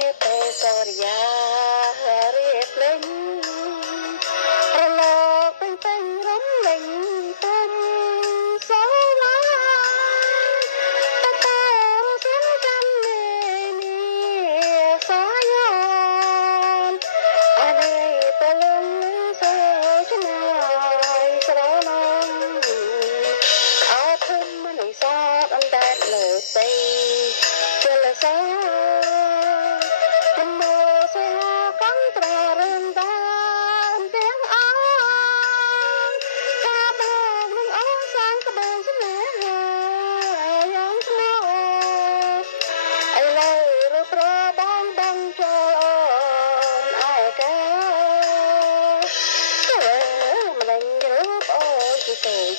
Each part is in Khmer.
នេះទៅសូរិយារៀបលេងរលកពេញរំលេងទុំសូឡាតតរសិនកាន់នេះសាយោនអនេះទៅលំសូឆ្ងាយស្រឡងអើធំមិនសាបអណ្ដែតលើស្អីជលសា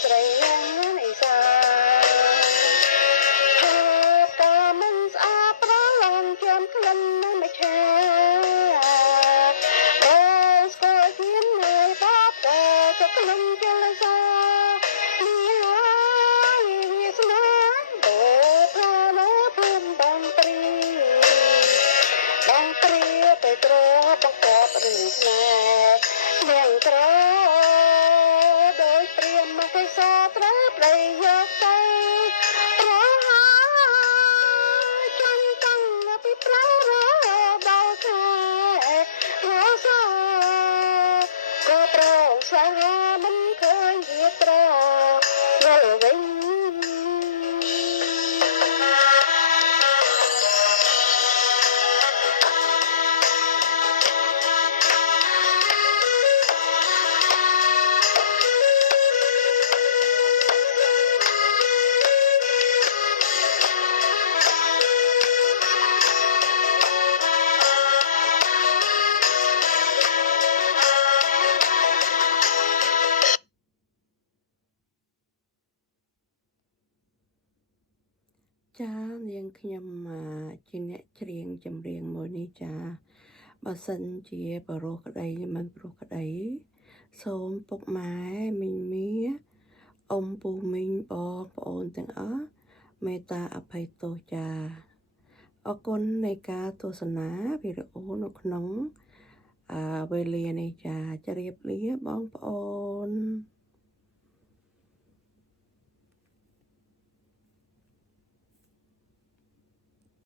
ស្រីយ៉ាងនេះសាក៏មិនស្អាតប្រឡងជាប់ក្លិនមិនឆាអូស្គាល់ជានៅបបតែក្លិនជលសានេះហើយវាស្នាអូថានៅភូមិបងព្រីទៅត្របង្កប់រឿងស្នេហ៍នាងក្រដោយព្រាមមកសត្រូវប្តីយកទៅរហ័យចាញ់តាំងពីប្រៅរដល់ខែរសក៏ប្រងស្នេហាមិនឃើញវាត្រយល់វិញចានាងខ្ញុំជាអ្នកច្រៀងចម្រៀងមួយនេះចាបើសិនជាបរោះក្តីមិនព្រោះក្តីសូមពុកម៉ែមីងមីអ៊ំពូមីងបងប្អូនទាំងអស់មេត្តាអភ័យទោសចាអរគុណនៃការទស្សនាវីដេអូនៅក្នុងវេលានេះចាជម្រាបលាបងប្អូន